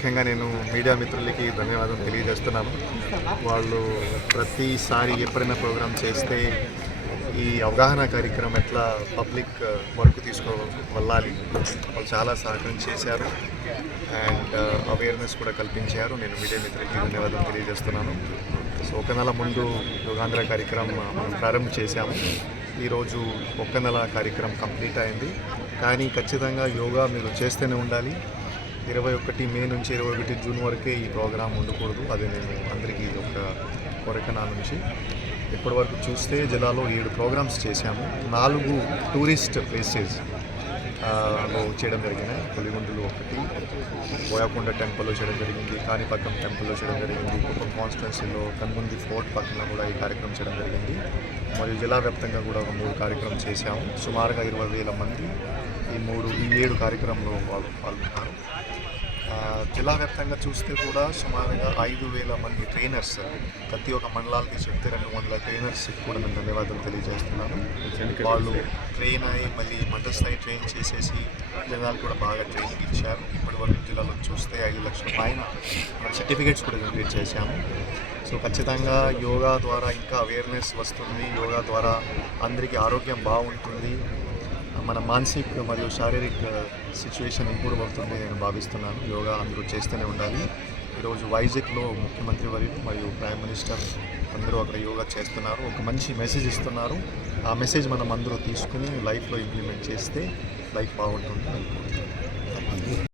ముఖ్యంగా నేను మీడియా మిత్రులకి ధన్యవాదం తెలియజేస్తున్నాను. వాళ్ళు ప్రతిసారి ఎప్పుడైనా ప్రోగ్రామ్ చేస్తే ఈ అవగాహన కార్యక్రమం ఎట్లా పబ్లిక్ వర్క్ తీసుకో వెళ్ళాలి వాళ్ళు చాలా సహకారం చేశారు. అండ్ అవేర్నెస్ కూడా కల్పించారు. నేను మీడియా మిత్రులకి ధన్యవాదం తెలియజేస్తున్నాను. సో ఒక నెల ముందు యోగాంధ్ర కార్యక్రమం మనం ప్రారంభం చేశాము. ఈరోజు ఒక్క నెల కార్యక్రమం కంప్లీట్ అయింది. కానీ ఖచ్చితంగా యోగా మీరు చేస్తూనే ఉండాలి. ఇరవై ఒకటి మే నుంచి ఇరవై ఒకటి జూన్ వరకే ఈ ప్రోగ్రాం ఉండకూడదు. అది నేను అందరికీ ఒక కోరిక నా నుంచి ఇప్పటి వరకు చూస్తే జిల్లాలో ఏడు ప్రోగ్రామ్స్ చేశాము. నాలుగు టూరిస్ట్ ప్లేసెస్లో చేయడం జరిగినాయి పులిగుండులు ఒకటి బోయాకొండ టెంపుల్లో చేయడం జరిగింది. కాణిపాకం టెంపుల్లో చేయడం జరిగింది. కుప్పం కాన్స్టిట్యున్సీలో కన్ముంది ఫోర్ట్ పక్కన కూడా ఈ కార్యక్రమం చేయడం జరిగింది. మరియు జిల్లా వ్యాప్తంగా కూడా ఒక మూడు కార్యక్రమం చేశాము. సుమారుగా ఇరవై వేల మంది ఈ మూడు ఈ ఏడు కార్యక్రమంలో వాళ్ళు పాల్గొన్నారు. జిల్లా వ్యాప్తంగా చూస్తే కూడా సుమారుగా ఐదు వేల మంది ట్రైనర్స్ ప్రతి ఒక్క మండలాలకి చెప్తే రెండు వందల ట్రైనర్స్ కూడా నేను ధన్యవాదాలు తెలియజేస్తున్నాను. వాళ్ళు ట్రైన్ అయ్యి మళ్ళీ మండల స్థాయి ట్రైన్ చేసేసి జనాలు కూడా బాగా ట్రైనింగ్ ఇచ్చారు. ఇప్పటి వరకు జిల్లాలో చూస్తే ఐదు లక్షల పైన సర్టిఫికేట్స్ కూడా జనరేట్ చేశాము. సో ఖచ్చితంగా యోగా ద్వారా ఇంకా అవేర్నెస్ వస్తుంది. యోగా ద్వారా అందరికీ ఆరోగ్యం బాగుంటుంది. మన మానసిక మరియు శారీరక సిచ్యువేషన్ ఇంప్రూవ్ అవుతుంది నేను భావిస్తున్నాను. యోగా అందరూ చేస్తూనే ఉండాలి. ఈరోజు వైజాగ్లో ముఖ్యమంత్రి వర్యులు మరియు ప్రైమ్ మినిస్టర్ అందరూ అక్కడ యోగా చేస్తున్నారు. ఒక మంచి మెసేజ్ ఇస్తున్నారు. ఆ మెసేజ్ మనం అందరూ తీసుకుని లైఫ్లో ఇంప్లిమెంట్ చేస్తే లైఫ్ బాగుంటుంది అనుకుంటున్నాను